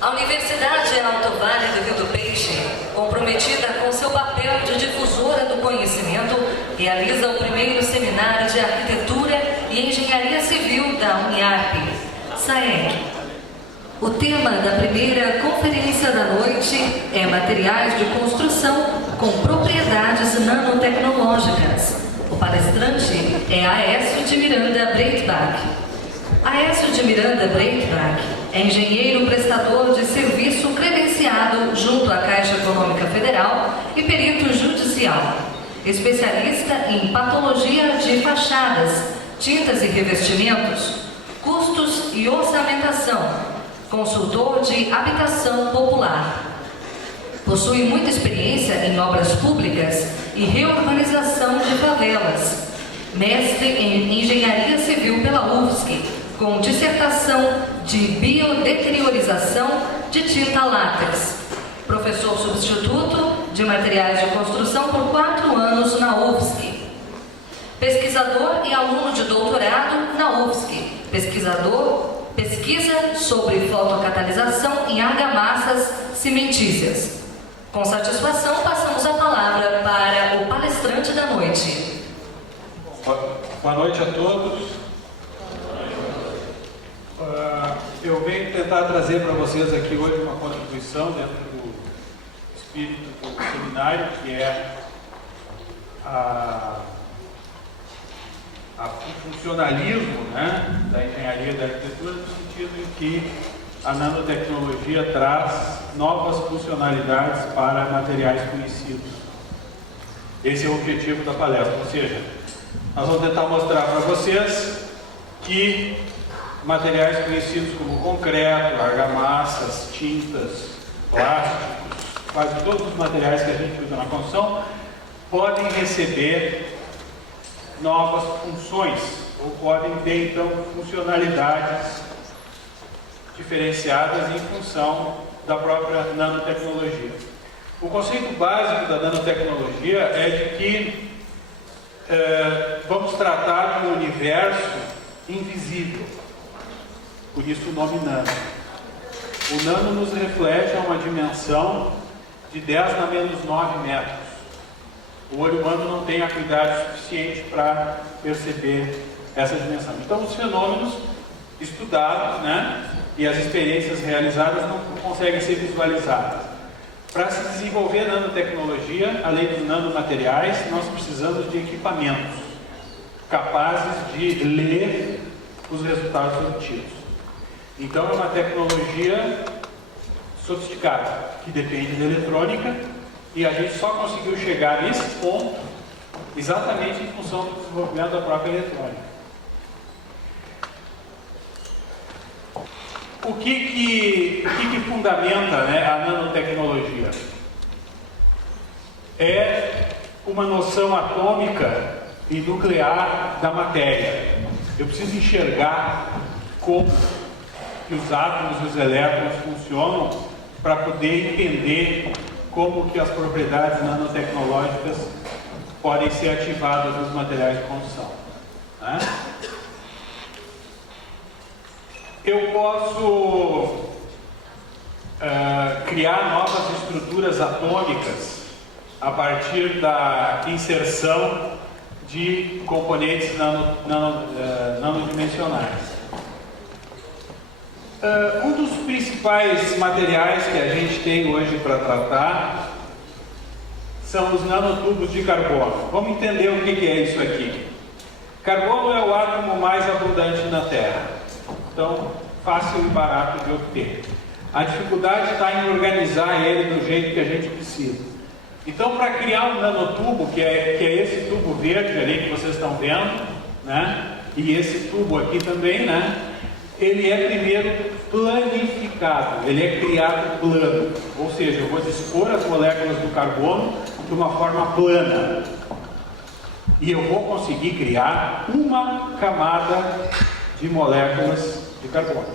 A Universidade Alto Vale do Rio do Peixe, comprometida com seu papel de difusora do conhecimento, realiza o primeiro seminário de Arquitetura e Engenharia Civil da Uniarp, SAEC. O tema da primeira conferência da noite é Materiais de Construção com Propriedades Nanotecnológicas. O palestrante é Aécio de Miranda Breitbach. Aécio de Miranda Breitbach é engenheiro prestador de serviço credenciado junto à Caixa Econômica Federal e perito judicial. Especialista em patologia de fachadas, tintas e revestimentos, custos e orçamentação. Consultor de habitação popular. Possui muita experiência em obras públicas e reurbanização de favelas. Mestre em Engenharia Civil pela UFSC, com dissertação de biodeteriorização de tinta látex. Professor substituto de materiais de construção por 4 anos na UFSC. Pesquisador e aluno de doutorado na UFSC. Pesquisa sobre fotocatalisação em argamassas cimentícias. Com satisfação, passamos a palavra para o palestrante da noite. Boa noite a todos. Eu venho tentar trazer para vocês aqui hoje uma contribuição dentro do espírito do seminário, que é o funcionalismo, né, da engenharia e da arquitetura, no sentido em que a nanotecnologia traz novas funcionalidades para materiais conhecidos. Esse é o objetivo da palestra, ou seja, nós vamos tentar mostrar para vocês que materiais conhecidos como concreto, argamassas, tintas, plásticos, quase todos os materiais que a gente usa na construção, podem receber novas funções, ou podem ter então funcionalidades diferenciadas em função da própria nanotecnologia. O conceito básico da nanotecnologia é de que vamos tratar de um universo invisível, por isso o nome nano. O nano nos reflete a uma dimensão de 10 na menos 9 metros. O olho humano não tem acuidade suficiente para perceber essa dimensão. Então, os fenômenos estudados, né, e as experiências realizadas não conseguem ser visualizadas. Para se desenvolver a nanotecnologia, além dos nanomateriais, nós precisamos de equipamentos capazes de ler os resultados obtidos. Então, é uma tecnologia sofisticada, que depende da eletrônica, e a gente só conseguiu chegar nesse ponto exatamente em função do desenvolvimento da própria eletrônica. O que fundamenta, né, a nanotecnologia? É uma noção atômica e nuclear da matéria. Eu preciso enxergar como que os átomos e os elétrons funcionam para poder entender como que as propriedades nanotecnológicas podem ser ativadas nos materiais de construção, né? Eu posso criar novas estruturas atômicas a partir da inserção de componentes nanodimensionais. Um dos principais materiais que a gente tem hoje para tratar são os nanotubos de carbono. Vamos entender o que é isso aqui. Carbono é o átomo mais abundante na Terra, então fácil e barato de obter. A dificuldade está em organizar ele do jeito que a gente precisa. Então, para criar um nanotubo, que é esse tubo verde ali que vocês estão vendo, né? E esse tubo aqui também, né? Ele é primeiro planificado, ele é criado plano, ou seja, eu vou dispor as moléculas do carbono de uma forma plana e eu vou conseguir criar uma camada de moléculas de carbono.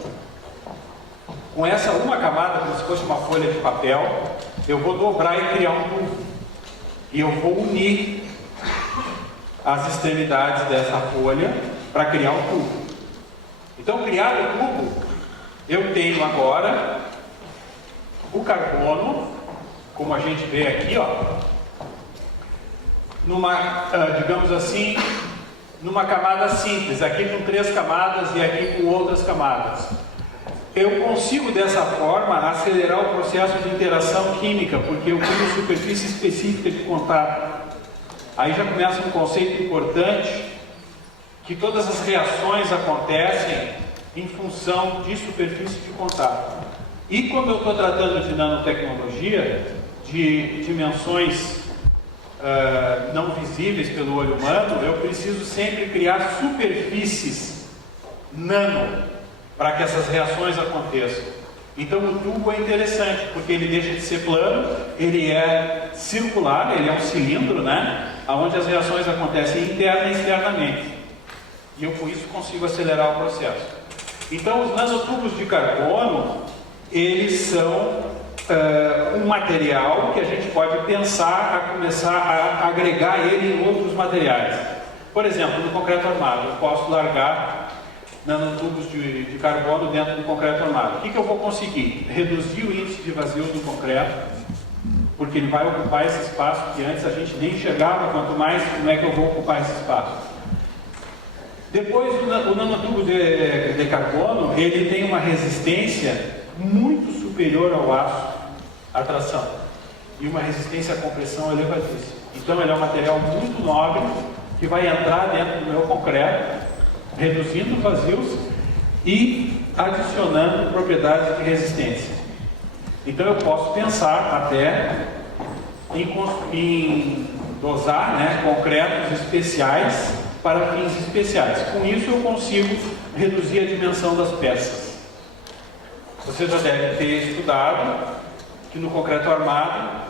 Com essa uma camada, como se fosse uma folha de papel, eu vou dobrar e criar um tubo e eu vou unir as extremidades dessa folha para criar um tubo. Então, criado o tubo, eu tenho agora o carbono, como a gente vê aqui, ó, digamos assim, numa camada simples, aqui com 3 camadas e aqui com outras camadas. Eu consigo dessa forma acelerar o processo de interação química, porque eu crio superfície específica de contato. Aí já começa um conceito importante, que todas as reações acontecem em função de superfície de contato. E quando eu estou tratando de nanotecnologia, de dimensões não visíveis pelo olho humano, eu preciso sempre criar superfícies nano para que essas reações aconteçam. Então o tubo é interessante, porque ele deixa de ser plano, ele é circular, ele é um cilindro, né? Onde as reações acontecem interna e externamente. E eu com isso consigo acelerar o processo. Então os nanotubos de carbono, eles são um material que a gente pode pensar a começar a agregar ele em outros materiais. Por exemplo, no concreto armado, eu posso largar nanotubos de carbono dentro do concreto armado. O que eu vou conseguir? Reduzir o índice de vazio do concreto, porque ele vai ocupar esse espaço que antes a gente nem enxergava, quanto mais como é que eu vou ocupar esse espaço. Depois, o nanotubo de carbono, ele tem uma resistência muito superior ao aço, à tração, e uma resistência à compressão elevadíssima. Então ele é um material muito nobre, que vai entrar dentro do meu concreto, reduzindo vazios e adicionando propriedades de resistência. Então eu posso pensar até em dosar, né, concretos especiais para fins especiais. Com isso eu consigo reduzir a dimensão das peças. Você já deve ter estudado que no concreto armado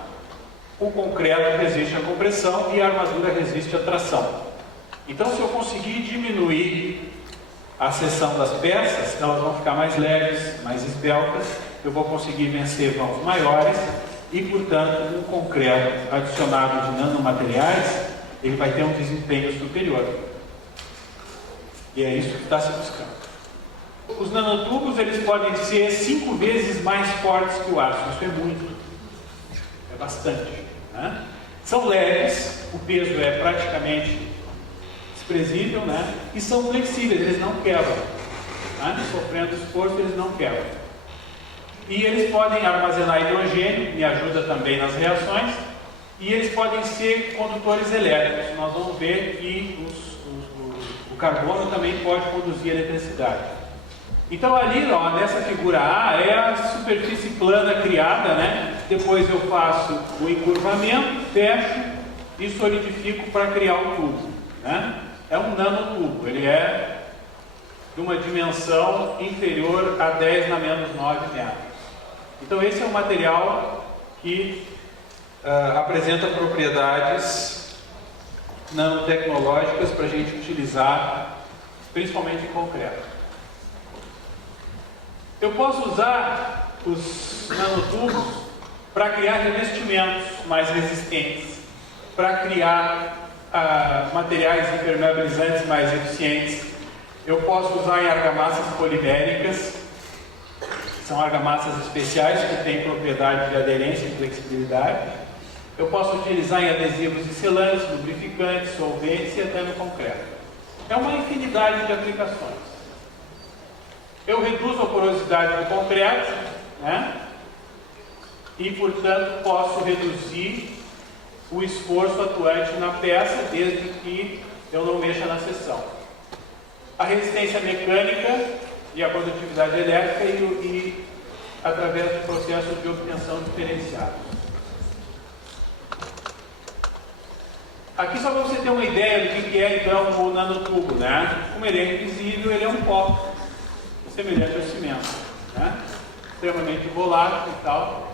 o concreto resiste à compressão e a armadura resiste à tração. Então, se eu conseguir diminuir a seção das peças, elas vão ficar mais leves, mais esbeltas, eu vou conseguir vencer vãos maiores e, portanto, um concreto adicionado de nanomateriais, ele vai ter um desempenho superior. E é isso que está se buscando. Os nanotubos, eles podem ser 5 vezes mais fortes que o aço. Isso é muito. É bastante. Né? São leves, o peso é praticamente desprezível, né? E são flexíveis, eles não quebram. Né? Sofrendo esforço, eles não quebram. E eles podem armazenar hidrogênio, me ajuda também nas reações, e eles podem ser condutores elétricos. Nós vamos ver que o carbono também pode conduzir eletricidade. Então ali, ó, nessa figura A, é a superfície plana criada, né? Depois eu faço o encurvamento, fecho e solidifico para criar o tubo, né? É um nanotubo, ele é de uma dimensão inferior a 10 na menos 9 metros. Então esse é um material que apresenta propriedades nanotecnológicas para a gente utilizar, principalmente em concreto. Eu posso usar os nanotubos para criar revestimentos mais resistentes, para criar materiais impermeabilizantes mais eficientes. Eu posso usar em argamassas poliméricas, que são argamassas especiais que têm propriedade de aderência e flexibilidade. Eu posso utilizar em adesivos e selantes, lubrificantes, solventes e até no concreto. É uma infinidade de aplicações. Eu reduzo a porosidade do concreto, né? E, portanto, posso reduzir o esforço atuante na peça, desde que eu não mexa na seção. A resistência mecânica e a condutividade elétrica e através de processos de obtenção diferenciados. Aqui só para você ter uma ideia do que é, então, o nanotubo, né? Como ele é invisível, ele é um pó semelhante ao cimento, né? Extremamente volátil e tal.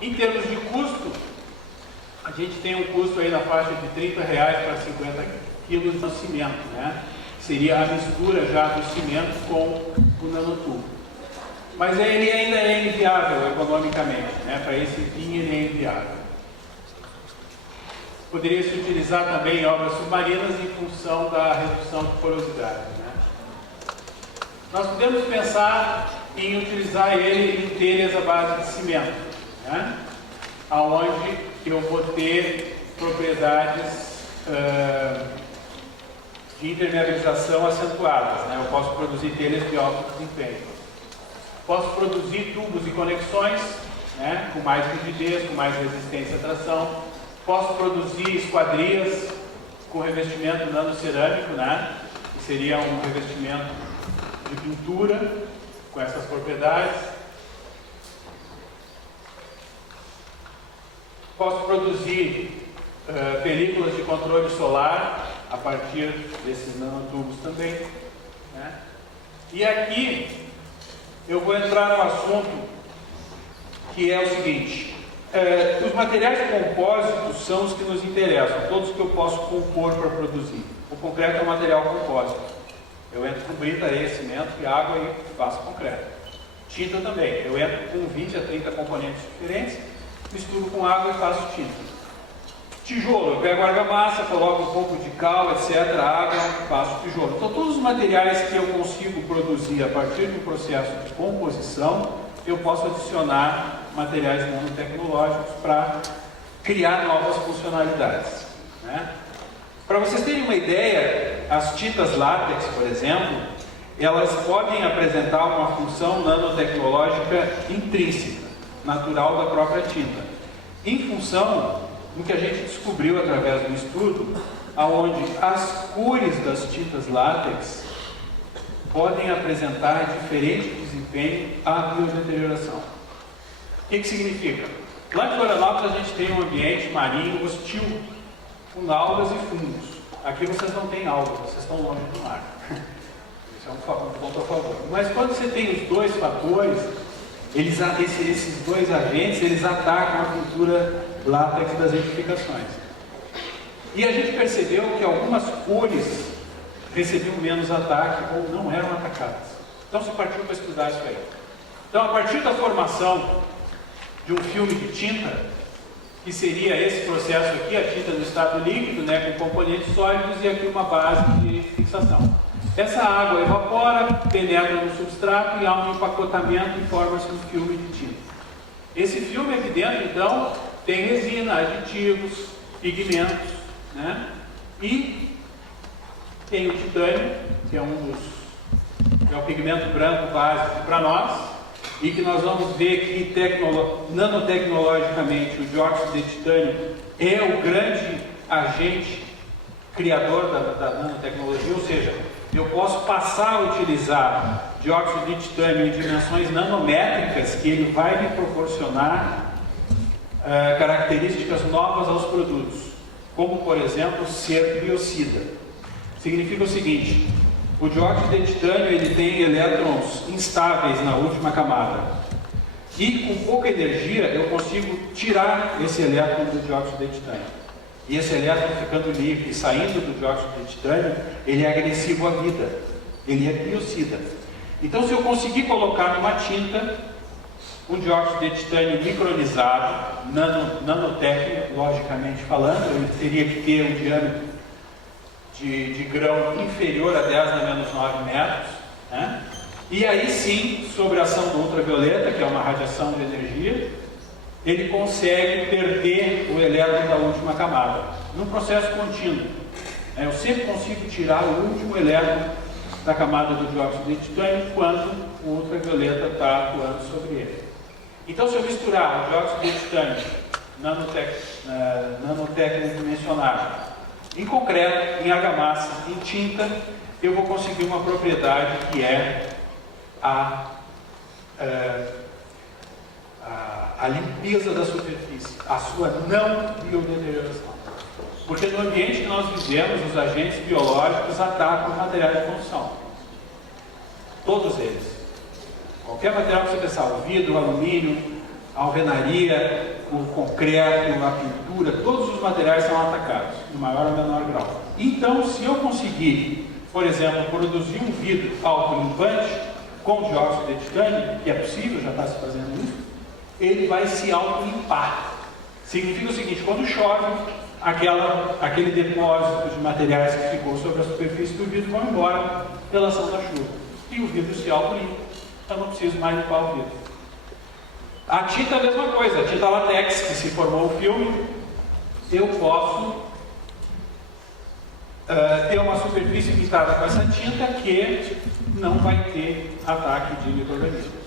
Em termos de custo, a gente tem um custo aí na faixa de R$30 para 50 quilos de cimento, né? Seria a mistura já do cimento com o nanotubo. Mas ele ainda é inviável economicamente, né? Para esse fim ele é inviável. Poderia se utilizar também em obras submarinas em função da redução de porosidade, né? Nós podemos pensar em utilizar ele em telhas à base de cimento, né? Onde eu vou ter propriedades de impermeabilização acentuadas, né? Eu posso produzir telhas de alto desempenho. Posso produzir tubos e conexões, né? Com mais rigidez, com mais resistência à tração. Posso produzir esquadrias com revestimento nanocerâmico, né? Que seria um revestimento de pintura com essas propriedades. Posso produzir películas de controle solar a partir desses nanotubos também, né? E aqui eu vou entrar no assunto que é o seguinte: os materiais compósitos são os que nos interessam, todos que eu posso compor para produzir. O concreto é um material compósito. Eu entro com brita, areia, cimento e água e faço concreto. Tinta também. Eu entro com 20 a 30 componentes diferentes, misturo com água e faço tinta. Tijolo, eu pego argamassa, coloco um pouco de cal, etc., água, faço tijolo. Então, todos os materiais que eu consigo produzir a partir do processo de composição, eu posso adicionar materiais nanotecnológicos para criar novas funcionalidades, né? Para vocês terem uma ideia, as tintas látex, por exemplo, elas podem apresentar uma função nanotecnológica intrínseca, natural da própria tinta, em função do que a gente descobriu através do estudo, aonde as cores das tintas látex podem apresentar diferente desempenho à biodeterioração. O que significa? Lá em Florianópolis a gente tem um ambiente marinho hostil, com algas e fungos. Aqui vocês não têm algas, vocês estão longe do mar. Isso é um ponto a favor. Mas quando você tem os dois fatores, esses dois agentes, eles atacam a cultura látex das edificações. E a gente percebeu que algumas cores recebiam menos ataque ou não eram atacadas. Então se partiu para estudar isso aí. Então, a partir da formação de um filme de tinta, que seria esse processo aqui, a tinta no estado líquido, né, com componentes sólidos e aqui uma base de fixação. Essa água evapora, penetra no substrato e há um empacotamento e forma-se um filme de tinta. Esse filme aqui dentro, então, tem resina, aditivos, pigmentos, né? E tem o titânio, que é é o pigmento branco básico para nós, e que nós vamos ver que nanotecnologicamente o dióxido de titânio é o grande agente criador da nanotecnologia, ou seja, eu posso passar a utilizar dióxido de titânio em dimensões nanométricas, que ele vai me proporcionar características novas aos produtos, como por exemplo ser biocida. Significa o seguinte: o dióxido de titânio ele tem elétrons instáveis na última camada e com pouca energia eu consigo tirar esse elétron do dióxido de titânio. E esse elétron ficando livre e saindo do dióxido de titânio, ele é agressivo à vida, ele é biocida. Então, se eu conseguir colocar numa tinta um dióxido de titânio micronizado, nanotecnologicamente falando, ele teria que ter um diâmetro de grão inferior a 10 na menos 9 metros, né? E aí sim, sob a ação do ultravioleta, que é uma radiação de energia, ele consegue perder o elétron da última camada, num processo contínuo. Eu sempre consigo tirar o último elétron da camada do dióxido de titânio quando o ultravioleta está atuando sobre ele. Então, se eu misturar o dióxido de titânio nanotecno dimensionado, em concreto, em argamassa, em tinta, eu vou conseguir uma propriedade que é a limpeza da superfície, a sua não biodeterioração. Porque no ambiente que nós vivemos, os agentes biológicos atacam os materiais de construção. Todos eles. Qualquer material que você pensar, o vidro, o alumínio, a alvenaria, o concreto, a pintura, todos os materiais são atacados, no maior ou menor grau. Então, se eu conseguir, por exemplo, produzir um vidro autolimpante com dióxido de titânio, que é possível, já está se fazendo isso, ele vai se autolimpar. Significa o seguinte: quando chove, aquele depósito de materiais que ficou sobre a superfície do vidro vão embora pela ação da chuva. E o vidro se autolimpa. eu não preciso mais limpar o vidro. A tinta é a mesma coisa, a tinta látex, que se formou o filme, eu posso ter uma superfície pintada com essa tinta que não vai ter ataque de micro-organismos.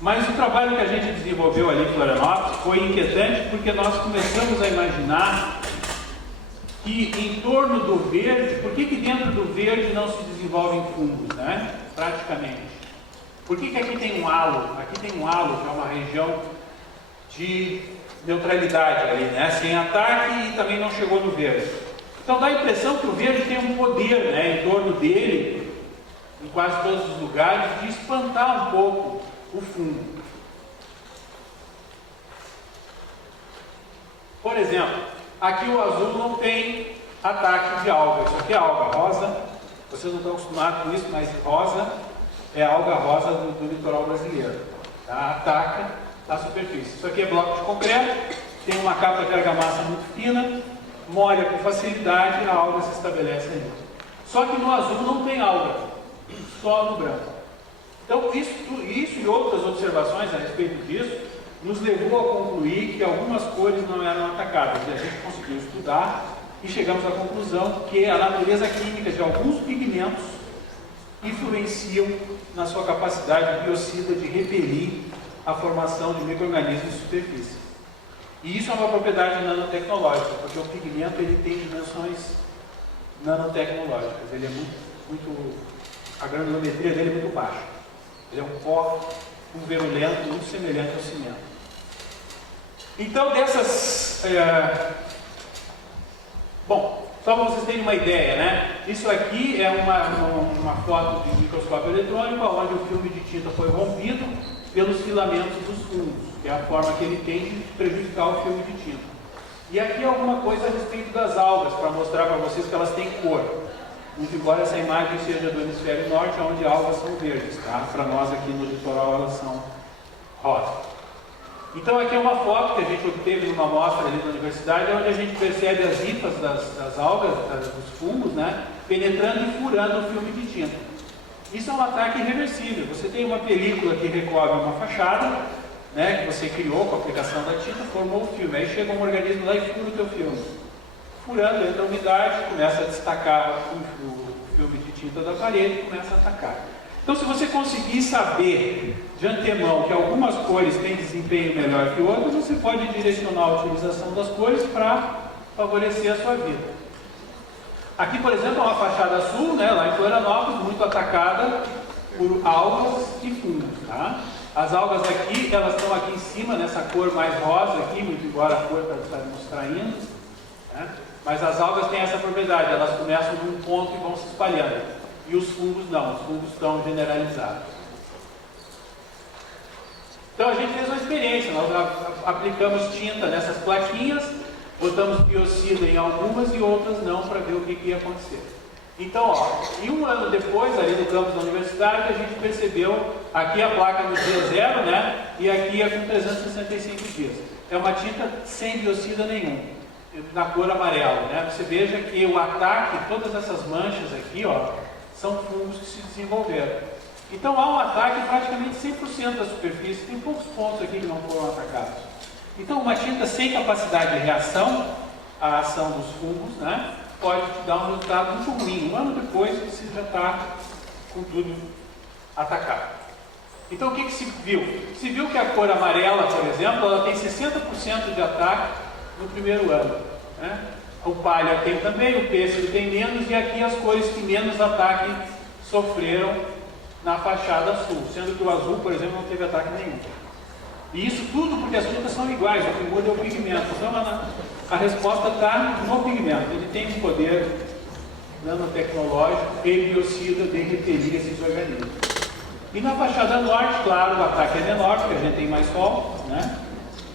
Mas o trabalho que a gente desenvolveu ali em Florianópolis foi inquietante porque nós começamos a imaginar que em torno do verde, por que dentro do verde não se desenvolvem fungos, né? Praticamente. Por que aqui tem um halo? Aqui tem um halo, que é uma região de neutralidade ali, né? Sem ataque e também não chegou no verde. Então dá a impressão que o verde tem um poder, né, em torno dele, em quase todos os lugares, de espantar um pouco o fungo. Por exemplo, aqui o azul não tem ataque de alga. Isso aqui é alga rosa. Vocês não estão acostumados com isso, mas rosa é a alga rosa do litoral brasileiro. Tá? Ataca a superfície. Isso aqui é bloco de concreto, tem uma capa de argamassa muito fina, molha com facilidade e a alga se estabelece ali. Só que no azul não tem alga, só no branco. Então isso e outras observações a respeito disso nos levou a concluir que algumas cores não eram atacadas. E a gente conseguiu estudar e chegamos à conclusão que a natureza química de alguns pigmentos influenciam na sua capacidade biocida de repelir a formação de micro-organismos de superfície. E isso é uma propriedade nanotecnológica, porque o pigmento ele tem dimensões nanotecnológicas. Ele é a granulometria dele é muito baixa. Ele é um pó virulento, muito semelhante ao cimento. Então, bom, só para vocês terem uma ideia, né? Isso aqui é uma foto de microscópio eletrônico, onde o filme de tinta foi rompido pelos filamentos dos fungos, que é a forma que ele tem de prejudicar o filme de tinta. E aqui alguma coisa a respeito das algas, para mostrar para vocês que elas têm cor. Muito embora essa imagem seja do hemisfério norte, onde algas são verdes, tá? Para nós aqui no litoral elas são rosa. Então aqui é uma foto que a gente obteve numa amostra ali na universidade, onde a gente percebe as hifas das algas, dos fungos, né? Penetrando e furando o filme de tinta. Isso é um ataque irreversível. Você tem uma película que recobre uma fachada, né, que você criou com a aplicação da tinta, formou o filme. Aí chega um organismo lá e fura o teu filme. Furando, entra a umidade, começa a destacar o filme de tinta da parede e começa a atacar. Então, se você conseguir saber de antemão que algumas cores têm desempenho melhor que outras, você pode direcionar a utilização das cores para favorecer a sua vida. Aqui, por exemplo, é uma fachada sul, né, lá em Florianópolis, muito atacada por algas e fungos. Tá? As algas aqui, elas estão aqui em cima, nessa cor mais rosa aqui, muito embora a cor está nos traindo. Né? Mas as algas têm essa propriedade, elas começam num ponto e vão se espalhando. E os fungos não, os fungos estão generalizados. Então a gente fez uma experiência, nós aplicamos tinta nessas plaquinhas, botamos biocida em algumas e outras não, para ver o que ia acontecer. Então, e um ano depois, ali no campus da universidade, a gente percebeu aqui a placa no dia 0, né? E aqui é com 365 dias. É uma tinta sem biocida nenhum, na cor amarela, né? Você veja que o ataque, todas essas manchas aqui, são fungos que se desenvolveram. Então há um ataque em praticamente 100% da superfície, tem poucos pontos aqui que não foram atacados. Então uma tinta sem capacidade de reação à ação dos fungos, né, pode te dar um resultado muito ruim. Um ano depois você já está com tudo atacado. Então o que se viu? Se viu que a cor amarela, por exemplo, ela tem 60% de ataque no primeiro ano. Né? O palha tem também, o pêssego tem menos, e aqui as cores que menos ataque sofreram na fachada sul, sendo que o azul, por exemplo, não teve ataque nenhum. E isso tudo porque as tintas são iguais, o que muda é o pigmento. Então a resposta está no pigmento. Ele tem um poder nanotecnológico e biocida de repelir esses organismos. E na fachada norte, claro, o ataque é menor, porque a gente tem mais sol, né?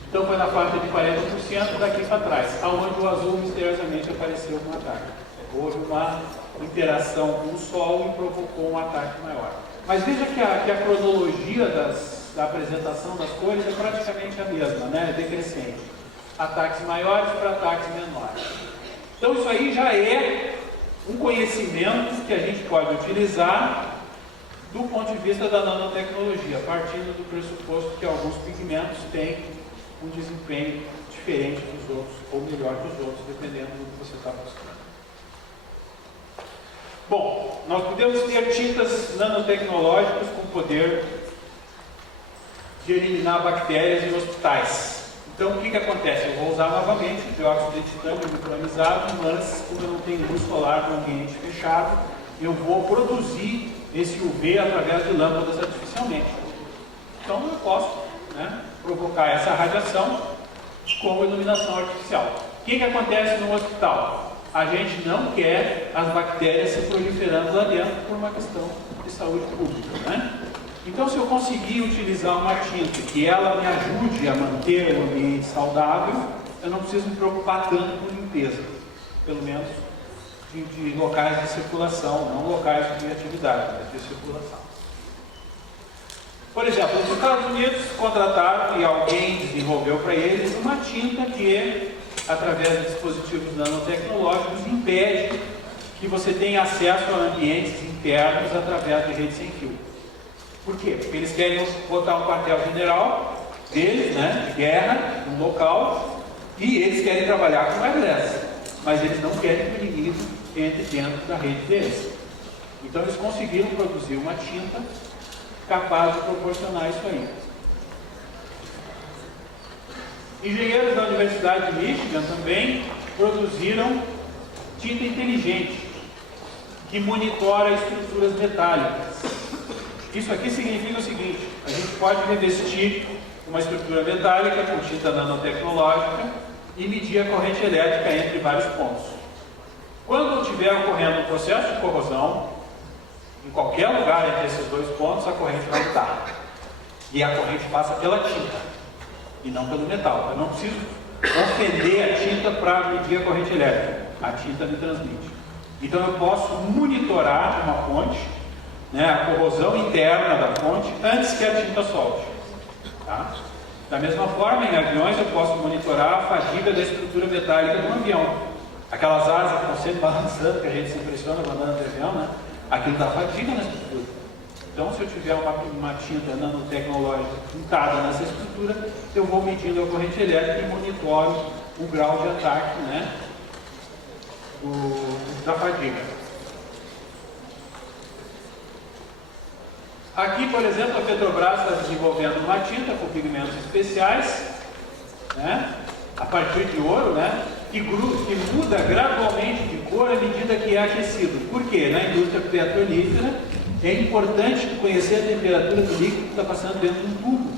Então foi na faixa de 40% daqui para trás, aonde o azul misteriosamente apareceu com um ataque. Houve uma interação com o sol e provocou um ataque maior. Mas veja que a cronologia da apresentação das cores é praticamente a mesma, né? Decrescente. Ataques maiores para ataques menores. Então isso aí já é um conhecimento que a gente pode utilizar do ponto de vista da nanotecnologia, partindo do pressuposto que alguns pigmentos têm um desempenho diferente dos outros, ou melhor que os outros, dependendo do que você está buscando. Bom, nós podemos ter tintas nanotecnológicas com poder de eliminar bactérias em hospitais. Então, o que acontece? Eu vou usar novamente o dióxido de titânio micronizado, mas como eu não tenho luz solar no ambiente fechado, eu vou produzir esse UV através de lâmpadas artificialmente. Então, eu posso, provocar essa radiação com iluminação artificial. O que acontece no hospital? A gente não quer as bactérias se proliferando lá dentro por uma questão de saúde pública, Então, se eu conseguir utilizar uma tinta que ela me ajude a manter o ambiente saudável, eu não preciso me preocupar tanto com limpeza, pelo menos de locais de circulação, não locais de atividade, mas de circulação. Por exemplo, os Estados Unidos contrataram e alguém desenvolveu para eles uma tinta que, através de dispositivos nanotecnológicos, impede que você tenha acesso a ambientes internos através de rede sem fio. Por quê? Porque eles querem botar um quartel-general deles, de guerra, no local, e eles querem trabalhar com wireless, mas eles não querem que o inimigo entre dentro da rede deles. Então eles conseguiram produzir uma tinta capaz de proporcionar isso aí. Engenheiros da Universidade de Michigan também produziram tinta inteligente, que monitora estruturas metálicas. Isso aqui significa o seguinte: a gente pode revestir uma estrutura metálica com tinta nanotecnológica e medir a corrente elétrica entre vários pontos. Quando estiver ocorrendo um processo de corrosão, em qualquer lugar entre esses dois pontos, a corrente vai mudar. E a corrente passa pela tinta, e não pelo metal. Eu não preciso ofender a tinta para medir a corrente elétrica. A tinta me transmite. Então eu posso monitorar uma fonte, a corrosão interna da fonte, antes que a tinta solte. Tá? Da mesma forma, em aviões eu posso monitorar a fadiga da estrutura metálica do avião. Aquelas asas que estão sempre balançando, que a gente se impressiona mandando de avião, aquilo dá fadiga na estrutura. Então, se eu tiver uma tinta nanotecnológica pintada nessa estrutura, eu vou medindo a corrente elétrica e monitoro o grau de ataque da fadiga. Aqui, por exemplo, a Petrobras está desenvolvendo uma tinta com pigmentos especiais, a partir de ouro, que muda gradualmente de cor à medida que é aquecido. Por quê? Na indústria petrolífera é importante conhecer a temperatura do líquido que está passando dentro de um tubo.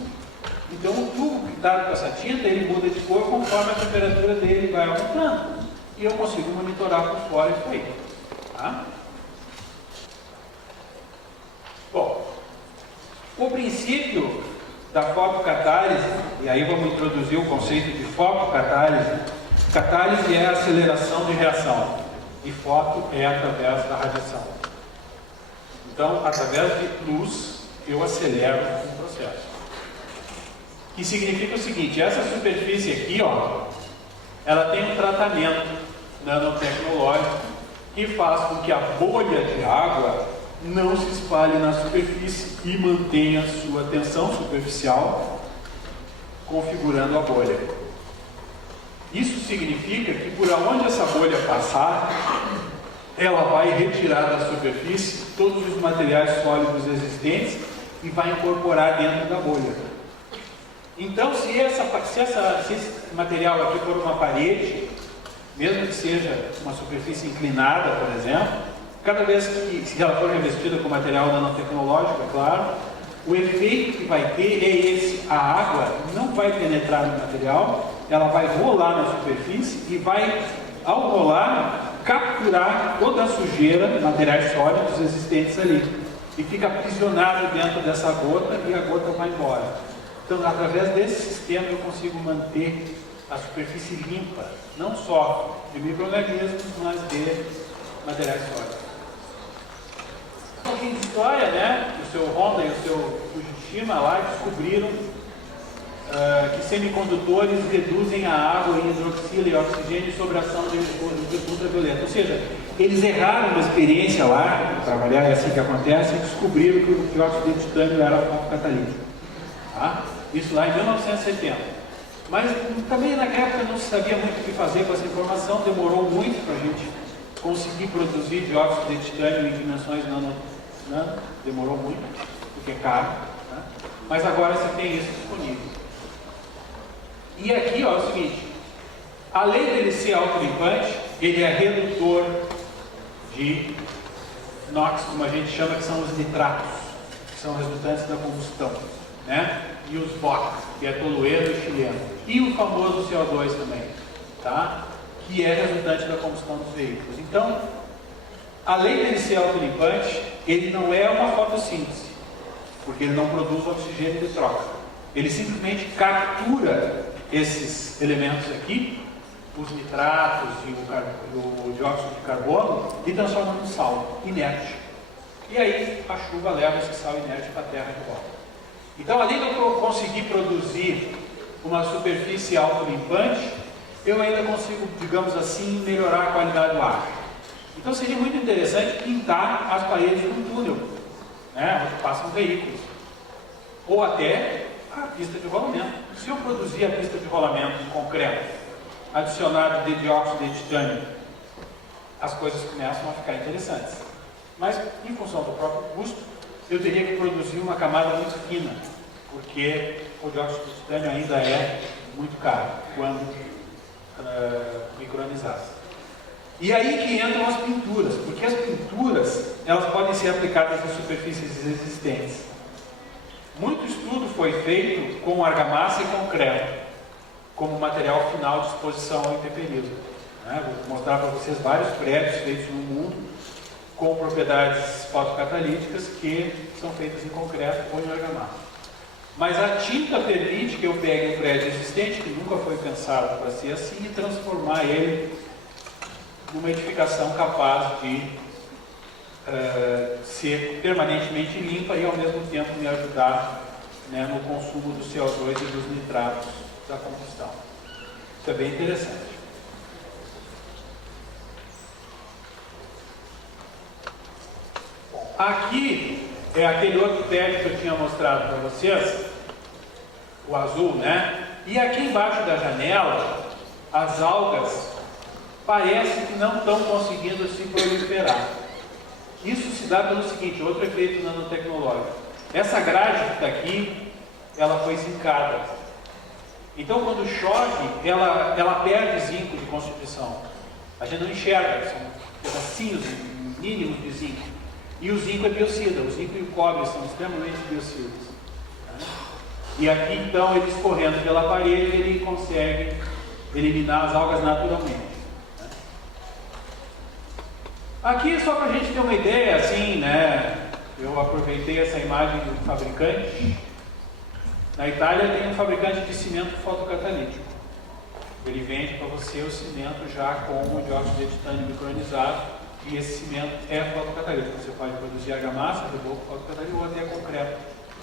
Então o tubo pintado com essa tinta, ele muda de cor conforme a temperatura dele vai aumentando. E eu consigo monitorar por fora isso aí. Tá? Bom, o princípio da fotocatálise, e aí vamos introduzir o conceito de fotocatálise. Catálise é a aceleração de reação e foto é através da radiação. Então, através de luz, eu acelero o processo. Que significa o seguinte: essa superfície aqui, ela tem um tratamento nanotecnológico que faz com que a bolha de água não se espalhe na superfície e mantenha sua tensão superficial, configurando a bolha. Isso significa que por onde essa bolha passar, ela vai retirar da superfície todos os materiais sólidos existentes e vai incorporar dentro da bolha. Então, se esse material aqui for uma parede, mesmo que seja uma superfície inclinada, por exemplo, cada vez que, se ela for revestida com material nanotecnológico, é claro, o efeito que vai ter é esse: a água não vai penetrar no material, ela vai rolar na superfície e vai, ao rolar, capturar toda a sujeira, materiais sólidos existentes ali, e fica aprisionado dentro dessa gota e a gota vai embora. Então, através desse sistema eu consigo manter a superfície limpa, não só de micro-organismos, mas de materiais sólidos. Um pouquinho de história, O seu Honda e o seu Fukushima lá descobriram que semicondutores reduzem a água em hidroxila e oxigênio sob a ação de ultravioleta. Ou seja, Eles erraram uma experiência lá, trabalhar é assim que acontece, e descobriram que o dióxido de titânio era fotocatalítico. Tá? Isso lá em 1970. Mas também naquela época não se sabia muito o que fazer com essa informação, demorou muito para a gente conseguir produzir dióxido de titânio em dimensões nano, demorou muito, porque é caro. Tá? Mas agora você tem isso disponível. E aqui, ó, é o seguinte, além dele ser autolimpante, ele é redutor de NOx, como a gente chama, que são os nitratos, que são resultantes da combustão, né? E os VOC, que é tolueno e chileno. E o famoso CO2 também, tá? Que é resultante da combustão dos veículos. Então, além dele ser autolimpante, ele não é uma fotossíntese, porque ele não produz oxigênio de troca. Ele simplesmente captura esses elementos aqui, os nitratos e o dióxido de carbono, e transforma num sal inerte. E aí a chuva leva esse sal inerte para a terra de volta. Então, além de eu conseguir produzir uma superfície autolimpante, eu ainda consigo, digamos assim, melhorar a qualidade do ar. Então seria muito interessante pintar as paredes de um túnel, né, onde passam veículos. Ou até a pista de rolamento. Se eu produzir a pista de rolamento em concreto, adicionado de dióxido de titânio, as coisas começam a ficar interessantes. Mas, em função do próprio custo, eu teria que produzir uma camada muito fina, porque o dióxido de titânio ainda é muito caro quando micronizado. E aí que entram as pinturas, porque as pinturas elas podem ser aplicadas em superfícies existentes. Muito estudo foi feito com argamassa e concreto como material final de exposição ao intemperismo. Vou mostrar para vocês vários prédios feitos no mundo com propriedades fotocatalíticas que são feitas em concreto ou em argamassa. Mas a tinta permite que eu pegue um prédio existente, que nunca foi pensado para ser assim, e transformar ele numa edificação capaz de ser permanentemente limpa e ao mesmo tempo me ajudar, né, no consumo do CO2 e dos nitratos da combustão. Isso é bem interessante. Aqui é aquele outro prédio que eu tinha mostrado para vocês, o azul, né? E aqui embaixo da janela, as algas parece que não estão conseguindo se proliferar. Isso se dá pelo seguinte, outro efeito nanotecnológico. Essa grade que está aqui, ela foi zincada. Então, quando chove, ela perde zinco de constituição. A gente não enxerga, são pedacinhos mínimos de zinco. E o zinco é biocida, o zinco e o cobre são extremamente biocidas. Né? E aqui, então, ele escorrendo pela parede, ele consegue eliminar as algas naturalmente. Né? Aqui, só para a gente ter uma ideia, assim, né? Eu aproveitei essa imagem do fabricante. Na Itália tem um fabricante de cimento fotocatalítico. Ele vende para você o cimento já com o dióxido de titânio micronizado, e esse cimento é fotocatalítico. Você pode produzir argamassa, reboco fotocatalítico ou até concreto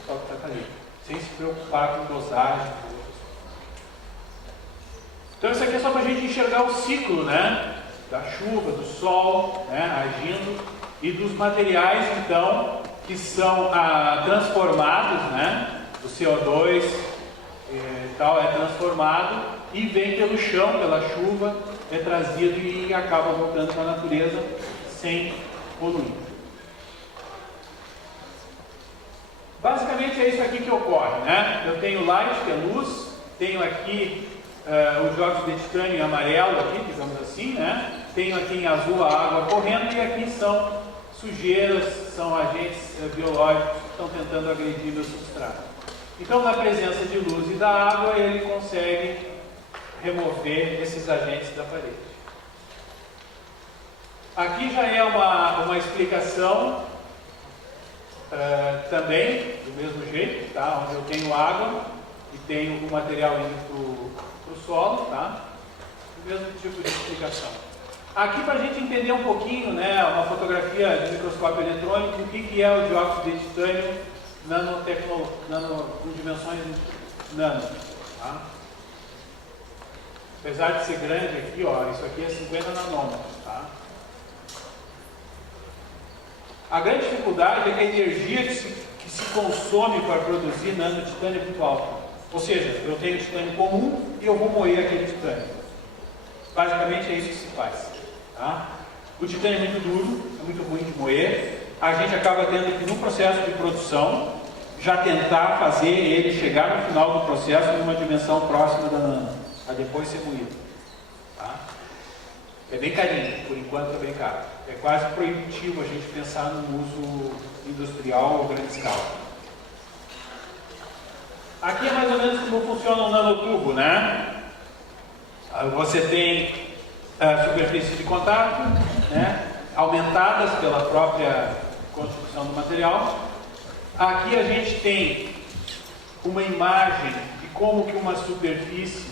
fotocatalítico, sem se preocupar com dosagem. Então isso aqui é só para a gente enxergar o ciclo, né, da chuva, do sol, né, agindo, e dos materiais, então, que são transformados, né, o CO2 e tal é transformado e vem pelo chão, pela chuva, é trazido e acaba voltando para a natureza sem poluir. Basicamente é isso aqui que ocorre, né? Eu tenho light, que é luz, tenho aqui o dióxido de titânio em amarelo, aqui, digamos assim, né? Tenho aqui em azul a água correndo e aqui são sujeiras, são agentes biológicos que estão tentando agredir meu substrato. Então, na presença de luz e da água, ele consegue remover esses agentes da parede. Aqui já é uma explicação também, do mesmo jeito, tá? Onde eu tenho água e tenho o material indo para o solo, tá? O mesmo tipo de explicação. Aqui, para a gente entender um pouquinho, né, uma fotografia de microscópio eletrônico, o que é o dióxido de titânio com dimensões nano. Tá? Apesar de ser grande aqui, ó, isso aqui é 50 nanômetros. Tá? A grande dificuldade é que a energia que se consome para produzir nanotitânio é muito alta. Ou seja, eu tenho titânio comum e eu vou moer aquele titânio. Basicamente é isso que se faz. Tá? O titânio é muito duro, é muito ruim de moer. A gente acaba tendo que, no processo de produção, já tentar fazer ele chegar no final do processo numa dimensão próxima da nano, para depois ser moído. Tá? É bem carinho, por enquanto é bem caro. É quase proibitivo a gente pensar no uso industrial ou grande escala. Aqui é mais ou menos como funciona um nanotubo, né? Você tem superfícies de contato, né? Aumentadas pela própria constituição do material. Aqui a gente tem uma imagem de como que uma superfície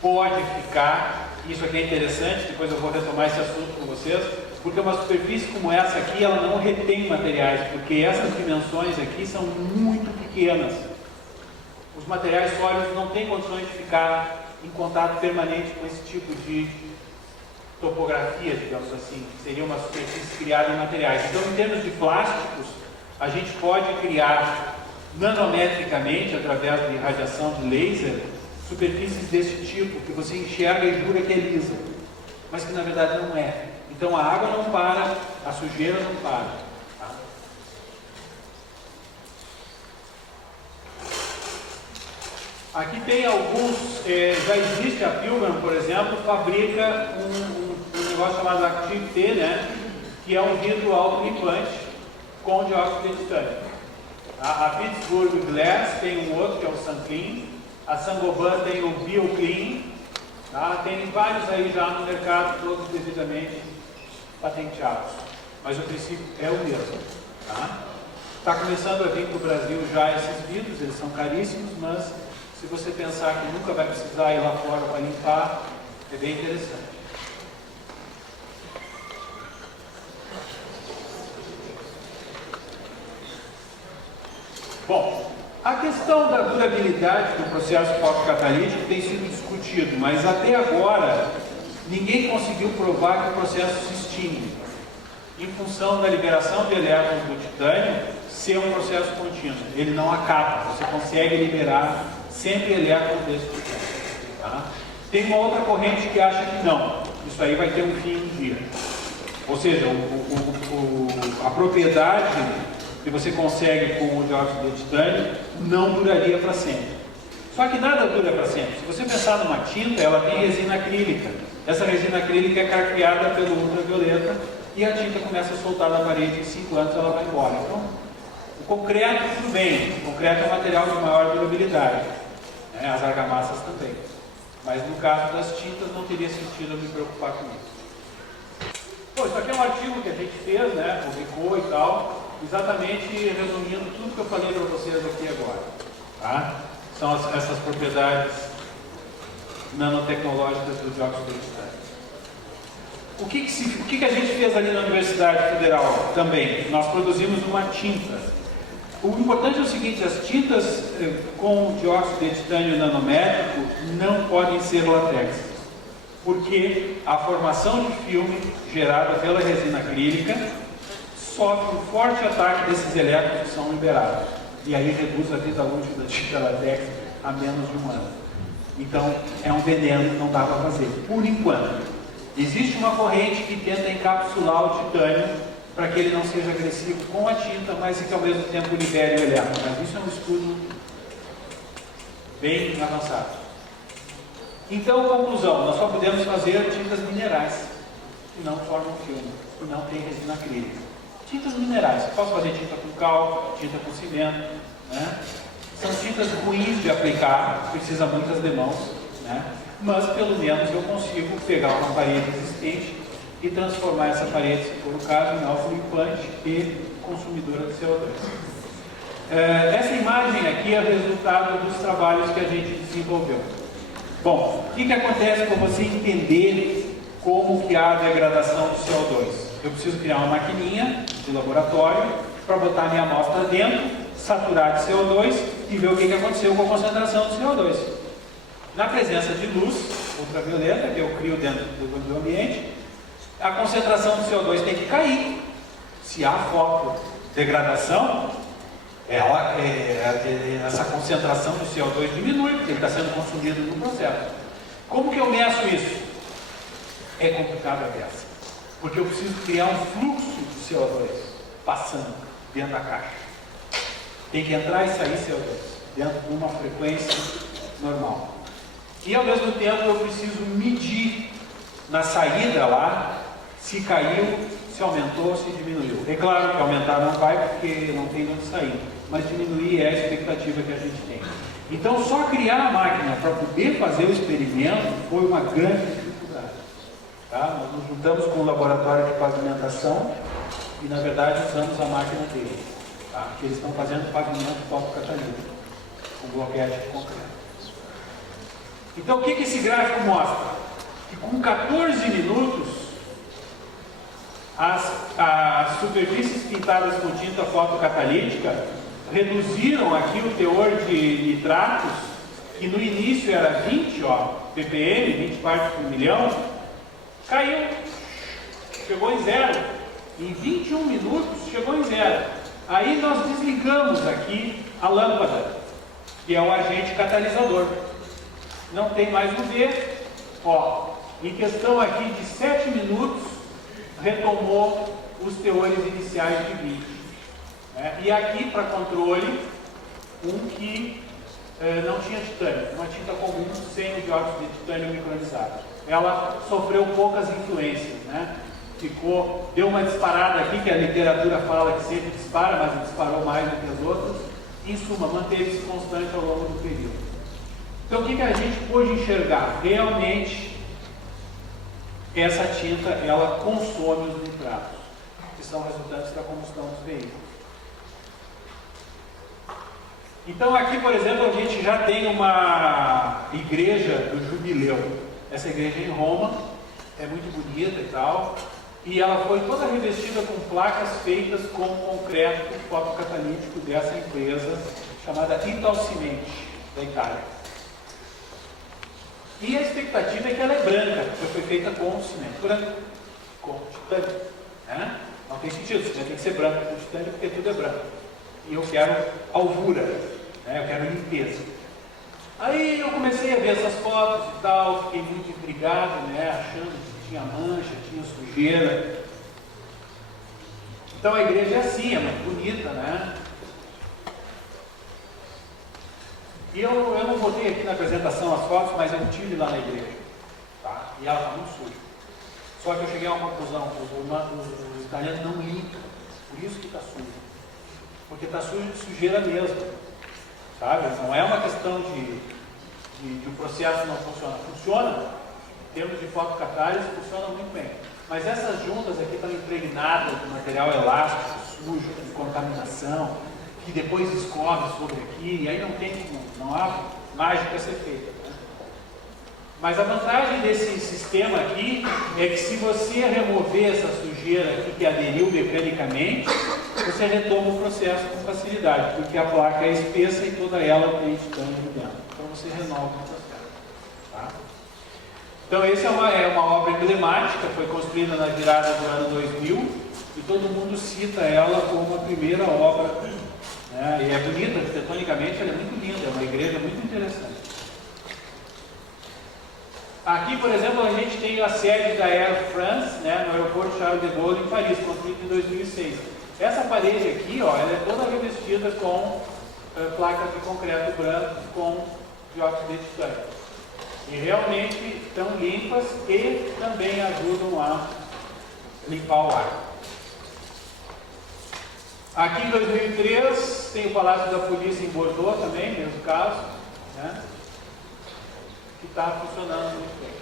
pode ficar. Isso aqui é interessante, depois eu vou retomar esse assunto com vocês, porque uma superfície como essa aqui, ela não retém materiais, porque essas dimensões aqui são muito pequenas. Os materiais sólidos não têm condições de ficar em contato permanente com esse tipo de topografia, digamos assim, que seria uma superfície criada em materiais. Então, em termos de plásticos, a gente pode criar nanometricamente, através de radiação de laser, superfícies desse tipo, que você enxerga e jura que é lisa, mas que na verdade não é. Então a água não para, a sujeira não para. Tá? Aqui tem alguns, já existe a Pilgrim, por exemplo, fabrica um negócio chamado Active T, né? Que é um vidro autolimpante com dióxido de titânio. A Pittsburgh Glass tem um outro que é o Sunclean. A Saint-Gobain tem o BioClean, tá? Tem vários aí já no mercado, todos devidamente patenteados, mas o princípio é o mesmo. Está começando a vir para o Brasil já esses vidros, eles são caríssimos, mas se você pensar que nunca vai precisar ir lá fora para limpar, é bem interessante. Bom, a questão da durabilidade do processo fotocatalítico tem sido discutido, mas até agora ninguém conseguiu provar que o processo se extingue, em função da liberação de elétrons do titânio ser um processo contínuo. Ele não acaba, você consegue liberar sempre elétrons desse titânio. Tá? Tem uma outra corrente que acha que não, isso aí vai ter um fim um dia. Ou seja, a propriedade que você consegue com o dióxido de titânio não duraria para sempre. Só que nada dura para sempre. Se você pensar numa tinta, ela tem resina acrílica. Essa resina acrílica é carpeada pelo ultravioleta e a tinta começa a soltar da parede, em 5 anos ela vai embora. Então, o concreto, tudo bem. O concreto é um material de maior durabilidade, né? As argamassas também. Mas no caso das tintas não teria sentido eu me preocupar com isso. Bom, isso aqui é um artigo que a gente fez, né? Publicou e tal. Exatamente resumindo tudo que eu falei para vocês aqui agora. Tá? São essas propriedades nanotecnológicas do dióxido de titânio. O que a gente fez ali na Universidade Federal também? Nós produzimos uma tinta. O importante é o seguinte, as tintas com dióxido de titânio nanométrico não podem ser látex, porque a formação de filme gerada pela resina acrílica sofre um forte ataque desses elétrons que são liberados. E aí reduz a vida útil da tinta látex a menos de 1 ano. Então, é um veneno que não dá para fazer, por enquanto. Existe uma corrente que tenta encapsular o titânio para que ele não seja agressivo com a tinta, mas que ao mesmo tempo libere o elétron. Mas isso é um estudo bem avançado. Então, conclusão, nós só podemos fazer tintas minerais, que não formam filme, que não tem resina acrílica. Tintas minerais, posso fazer tinta com cal, tinta com cimento, né? São tintas ruins de aplicar, precisa muitas demãos, né? Mas pelo menos eu consigo pegar uma parede existente e transformar essa parede, se for o caso, em autolimpante e consumidora de CO2. Essa imagem aqui é o resultado dos trabalhos que a gente desenvolveu. Bom, o que acontece para você entender como que há a degradação do CO2? Eu preciso criar uma maquininha de laboratório para botar minha amostra dentro, saturar de CO2 e ver o que aconteceu com a concentração de CO2. Na presença de luz ultravioleta, que eu crio dentro do ambiente, a concentração de CO2 tem que cair. Se há fotodegradação, essa concentração de CO2 diminui, porque ele está sendo consumido no processo. Como que eu meço isso? É complicado a peça, porque eu preciso criar um fluxo de CO2 passando dentro da caixa. Tem que entrar e sair CO2 dentro de uma frequência normal. E ao mesmo tempo eu preciso medir na saída lá se caiu, se aumentou, se diminuiu. É claro que aumentar não vai porque não tem onde sair, mas diminuir é a expectativa que a gente tem. Então só criar a máquina para poder fazer o experimento foi uma grande dificuldade. Tá? Nós nos juntamos com o laboratório de pavimentação e na verdade usamos a máquina dele. Tá? Que eles estão fazendo pavimento fotocatalítico com bloquete de concreto. Então o que esse gráfico mostra? Que com 14 minutos as superfícies pintadas com tinta fotocatalítica reduziram aqui o teor de nitratos, que no início era 20 ppm, 20 partes por milhão, caiu, chegou em zero. Em 21 minutos chegou em zero. Aí nós desligamos aqui a lâmpada, que é o agente catalisador. Não tem mais UV. Em questão aqui de 7 minutos, retomou os teores iniciais de 20. E aqui, para controle, um que não tinha titânio, uma tinta comum sem o dióxido de titânio micronizado. Ela sofreu poucas influências, né? Deu uma disparada aqui, que a literatura fala que sempre dispara, mas disparou mais do que as outras. Em suma, manteve-se constante ao longo do período. Então, o que a gente pôde enxergar? Realmente, essa tinta, ela consome os nitratos, que são resultantes da combustão dos veículos. Então, aqui, por exemplo, a gente já tem uma igreja do Jubileu. Essa igreja é em Roma, é muito bonita e tal, e ela foi toda revestida com placas feitas com concreto fotocatalítico dessa empresa chamada Italcimenti, da Itália. E a expectativa é que ela é branca, porque foi feita com cimento branco, com titânio. Né? Não tem sentido, o cimento tem que ser branco com titânio, porque tudo é branco. E eu quero alvura, né? Eu quero limpeza. Aí eu comecei a ver essas fotos e tal, fiquei muito intrigado, né? Achando que tinha mancha, tinha sujeira. Então a igreja é assim, é muito bonita, né? E eu não botei aqui na apresentação as fotos, mas eu tive lá na igreja. Tá? E ela está muito suja. Só que eu cheguei a uma conclusão, os italianos não limpam, por isso que está sujo. Porque está sujo de sujeira mesmo. Sabe? Não é uma questão de o processo não funciona. Funciona, em termos de fotocatálise, funciona muito bem. Mas essas juntas aqui estão impregnadas de material elástico, sujo, de contaminação, que depois escorre sobre aqui, e aí não há mágica a ser feita. Né? Mas a vantagem desse sistema aqui é que se você remover essa sujeira aqui que aderiu mecanicamente, você retoma o processo com facilidade, porque a placa é espessa e toda ela tem titânio dentro. Então você renova o processo. Tá? Então essa é uma obra emblemática, foi construída na virada do ano 2000 e todo mundo cita ela como a primeira obra. Né? E é bonita, arquitetonicamente ela é muito linda, é uma igreja muito interessante. Aqui, por exemplo, a gente tem a sede da Air France, né, no aeroporto Charles de Gaulle, em Paris, construída em 2006. Essa parede aqui, ela é toda revestida com placas de concreto branco com dióxido de titânio. E realmente estão limpas e também ajudam a limpar o ar. Aqui em 2003 tem o Palácio da Polícia em Bordeaux também, mesmo caso, né? Que está funcionando muito bem.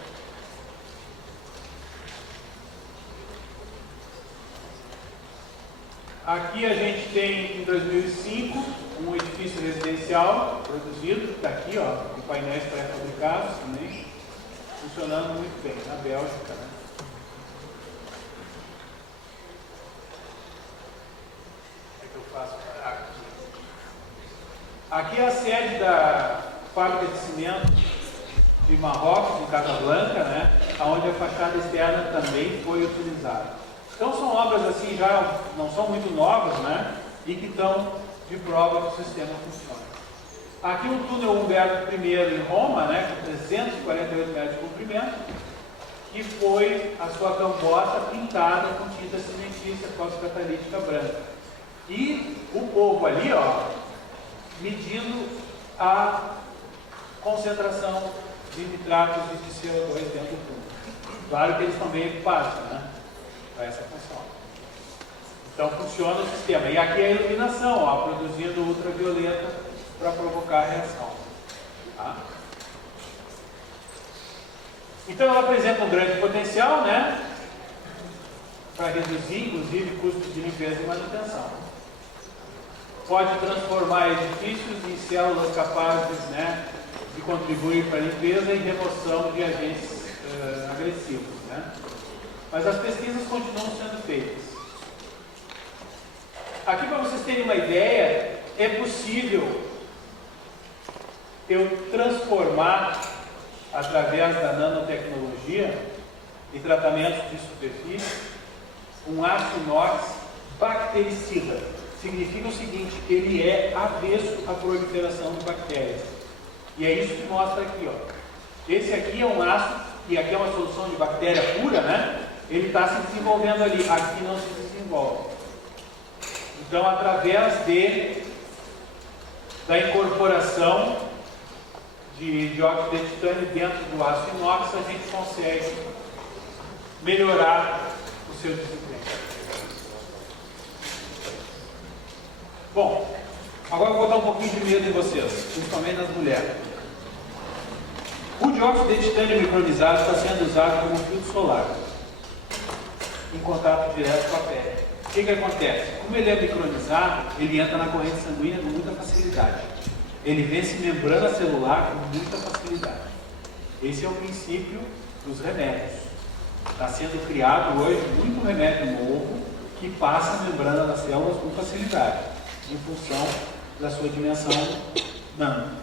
Aqui a gente tem em 2005 um edifício residencial produzido, que está aqui, com painéis pré-fabricados também, funcionando muito bem, na Bélgica, né? Aqui é a sede da fábrica de cimento de Marrocos, em Casablanca, né, onde a fachada externa também foi utilizada. Então são obras assim, já não são muito novas, né? E que estão de prova que o sistema funciona. Aqui o túnel Humberto I em Roma, né, com 348 metros de comprimento, que foi a sua cambota pintada com tinta cimentícia fosfocatalítica branca. E o povo ali, ó, medindo a concentração de nitratos e de CO2 dentro do túnel. Claro que eles estão bem equipados, né, para essa função. Então funciona o sistema. E aqui é a iluminação, ó, produzindo ultravioleta para provocar a reação. Tá? Então ela apresenta um grande potencial, né, para reduzir, inclusive, custos de limpeza e manutenção. Pode transformar edifícios em células capazes, né, de contribuir para a limpeza e remoção de agentes agressivos. Né? Mas as pesquisas continuam sendo feitas. Aqui, para vocês terem uma ideia, é possível eu transformar, através da nanotecnologia e tratamentos de superfície, um aço inox bactericida. Significa o seguinte, ele é avesso à proliferação de bactérias. E é isso que mostra aqui, ó. Esse aqui é um aço, e aqui é uma solução de bactéria pura, né? Ele está se desenvolvendo ali, aqui não se desenvolve. Então, através da incorporação de dióxido de titânio dentro do aço inox, a gente consegue melhorar o seu desempenho. Bom, agora eu vou botar um pouquinho de medo em vocês, principalmente nas mulheres. O dióxido de titânio micronizado está sendo usado como filtro solar, em contato direto com a pele. O que acontece? Como ele é micronizado, ele entra na corrente sanguínea com muita facilidade. Ele vence membrana celular com muita facilidade. Esse é o princípio dos remédios. Está sendo criado hoje muito remédio novo que passa a membrana das células com facilidade, em função da sua dimensão nano.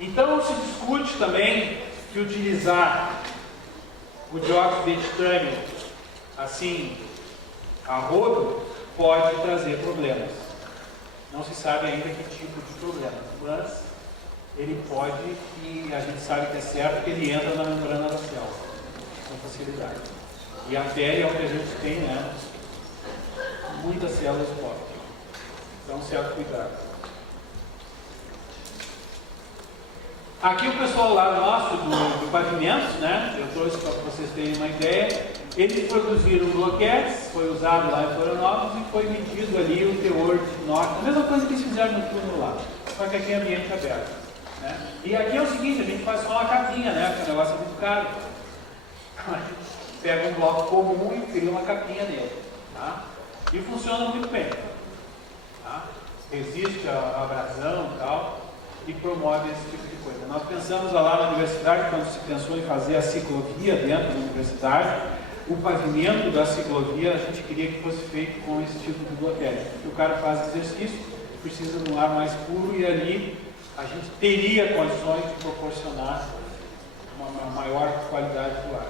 Então se discute também que utilizar o dióxido de titânio assim, a rodo, pode trazer problemas. Não se sabe ainda que tipo de problema, mas ele pode, e a gente sabe que é certo, que ele entra na membrana da célula com facilidade. E a pele é onde a gente tem, né, muitas células expostas. Então, certo cuidado. Aqui o pessoal lá nosso do Pavimentos, né, eu trouxe para vocês terem uma ideia, eles produziram bloquetes, foi usado lá em Florianópolis e foi medido ali o teor de inox, a mesma coisa que eles fizeram no túnel lá, só que aqui é ambiente aberto. Né? E aqui é o seguinte, a gente faz só uma capinha, né, porque o negócio é muito caro. A gente pega um bloco comum e cria uma capinha nele. Tá? E funciona muito bem. Tá? Resiste à abrasão e tal, e promove esse tipo de coisa. Nós pensamos lá na universidade, quando se pensou em fazer a ciclovia dentro da universidade, o pavimento da ciclovia a gente queria que fosse feito com esse tipo de bloqueio. Porque o cara faz exercício, precisa de um ar mais puro e ali a gente teria condições de proporcionar uma maior qualidade do ar.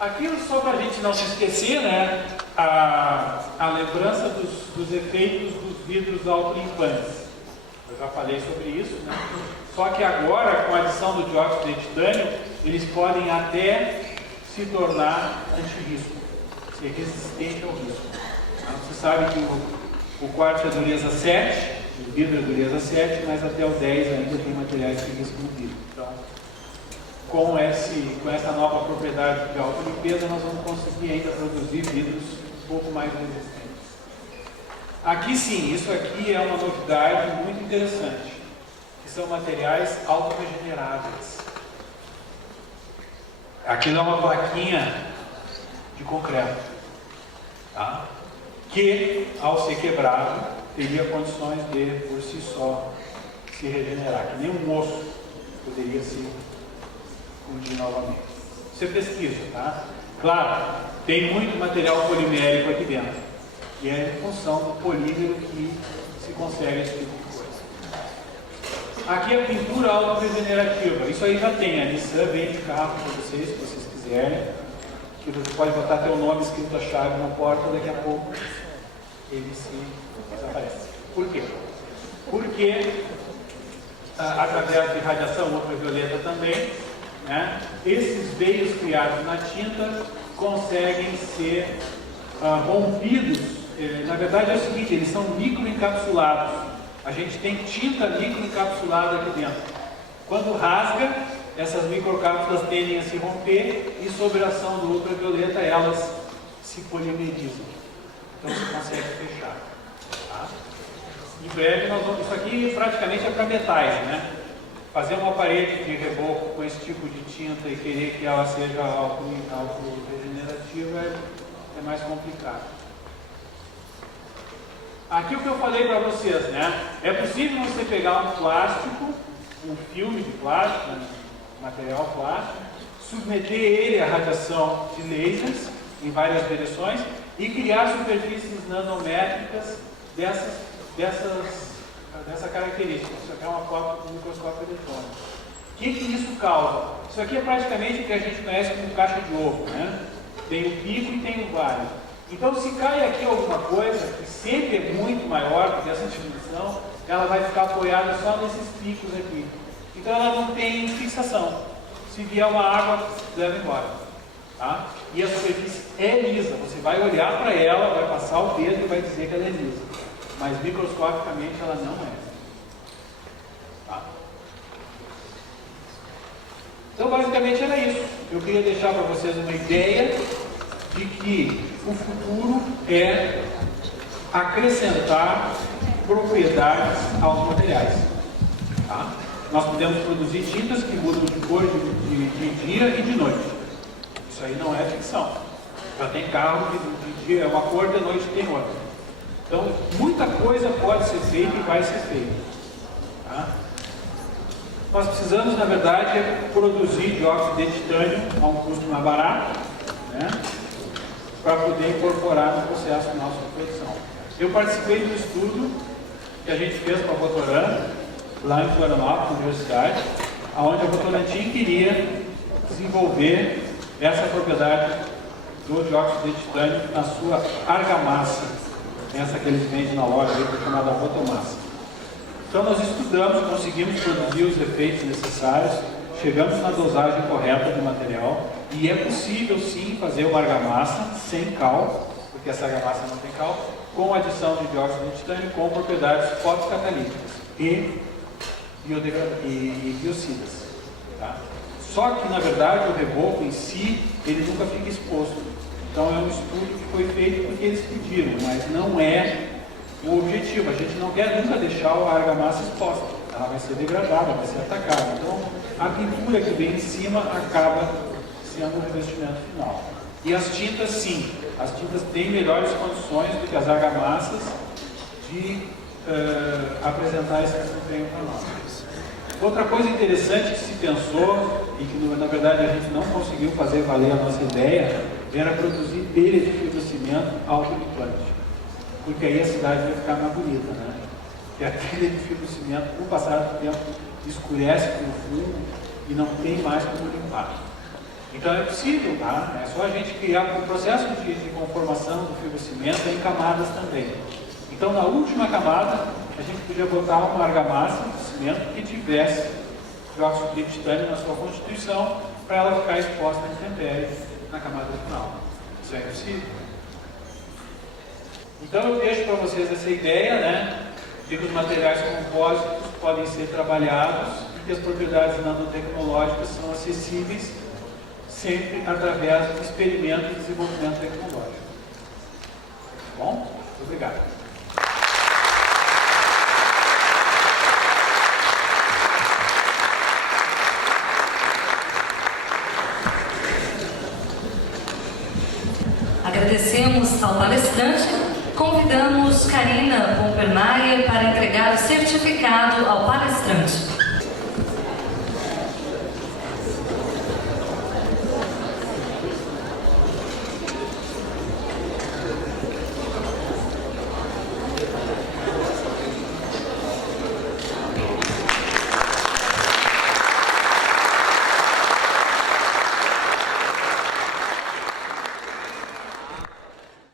Aqui, só para a gente não se esquecer, né, a lembrança dos efeitos dos vidros autolimpantes. Eu já falei sobre isso, né? Só que agora, com a adição do dióxido de titânio, eles podem até se tornar anti-risco, ser resistente ao risco. Você sabe que o quartzo é dureza 7, o vidro é dureza 7, mas até o 10 ainda tem materiais de risco no vidro. Então, com essa nova propriedade de autolimpeza, nós vamos conseguir ainda produzir vidros um pouco mais resistentes. Aqui sim, isso aqui é uma novidade muito interessante, que são materiais autorregeneráveis. Aqui é uma plaquinha de concreto, tá? Que, ao ser quebrado, teria condições de, por si só, se regenerar, que nem um osso poderia se fundir novamente. Você pesquisa, tá? Claro, tem muito material polimérico aqui dentro. E é em função do polímero que se consegue esse tipo de coisa. Aqui a pintura autorregenerativa. Isso aí já tem. A Nissan vende carro para vocês, se vocês quiserem. que você pode botar teu nome escrito a chave na porta, daqui a pouco ele se desaparece. Por quê? Porque através de radiação ultravioleta também, né, esses veios criados na tinta conseguem ser rompidos. Na verdade é o seguinte, eles são microencapsulados. A gente tem tinta microencapsulada aqui dentro. Quando rasga, essas microcápsulas tendem a se romper e, sob a ação do ultravioleta, elas se polimerizam. Então você consegue fechar. Tá? Em breve, isso aqui praticamente é para metais, né? Fazer uma parede de reboco com esse tipo de tinta e querer que ela seja auto-regenerativa é mais complicado. Aqui o que eu falei para vocês, né? É possível você pegar um plástico, um filme de plástico, material plástico, submeter ele à radiação de lasers em várias direções e criar superfícies nanométricas dessa característica. Isso aqui é uma foto com microscópio eletrônico. O que isso causa? Isso aqui é praticamente o que a gente conhece como caixa de ovo, né? Tem o pico e tem o vale. Então, se cai aqui alguma coisa, que sempre é muito maior do que essa dimensão, ela vai ficar apoiada só nesses picos aqui. Então, ela não tem fixação. Se vier uma água, leva embora. Tá? E a superfície é lisa. Você vai olhar para ela, vai passar o dedo e vai dizer que ela é lisa. Mas microscopicamente ela não é. Tá? Então, basicamente era isso. Eu queria deixar para vocês uma ideia de que o futuro é acrescentar propriedades aos materiais. Tá? Nós podemos produzir tintas que mudam de cor de dia e de noite. Isso aí não é ficção. Já tem carro que de dia é uma cor, de noite tem outra. Então, muita coisa pode ser feita e vai ser feita. Tá? Nós precisamos, na verdade, produzir dióxido de titânio a um custo mais barato, né, para poder incorporar no processo nosso de produção. Eu participei do estudo que a gente fez com a Votoran, lá em Florianópolis, na universidade, onde a Votorantim queria desenvolver essa propriedade do dióxido de titânio na sua argamassa, essa que eles vendem na loja, chamada Votomassa. Então nós estudamos, conseguimos produzir os efeitos necessários, chegamos na dosagem correta do material e é possível sim fazer uma argamassa sem cal, porque essa argamassa não tem cal, com adição de dióxido de titânio com propriedades fotocatalíticas e biocidas. Tá? Só que na verdade o reboco em si, ele nunca fica exposto. Então é um estudo que foi feito porque eles pediram, mas não é o objetivo. A gente não quer nunca deixar a argamassa exposta. Ela vai ser degradada, vai ser atacada. Então a pintura que vem em cima acaba sendo o revestimento final. E as tintas, sim. As tintas têm melhores condições do que as argamassas de apresentar esse desempenho para nós. Outra coisa interessante que se pensou, e que na verdade a gente não conseguiu fazer valer a nossa ideia, era produzir telha de fibrocimento autolimpante. Porque aí a cidade vai ficar mais bonita, né? E a telha de fibrocimento, com o passar do tempo, escurece pelo fundo e não tem mais como limpar. Então é possível, tá? É só a gente criar um processo de conformação do fibrocimento em camadas também. Então na última camada, a gente podia botar uma argamassa de cimento que tivesse dióxido de titânio na sua constituição para ela ficar exposta à intempérie na camada final. Isso é possível. Então eu deixo para vocês essa ideia, né, de que os materiais compósitos podem ser trabalhados e que as propriedades nanotecnológicas são acessíveis sempre através do experimento e desenvolvimento tecnológico. Tá bom? Muito obrigado. Agradecemos ao palestrante, convidamos Karina Pompermayer para entregar o certificado ao palestrante.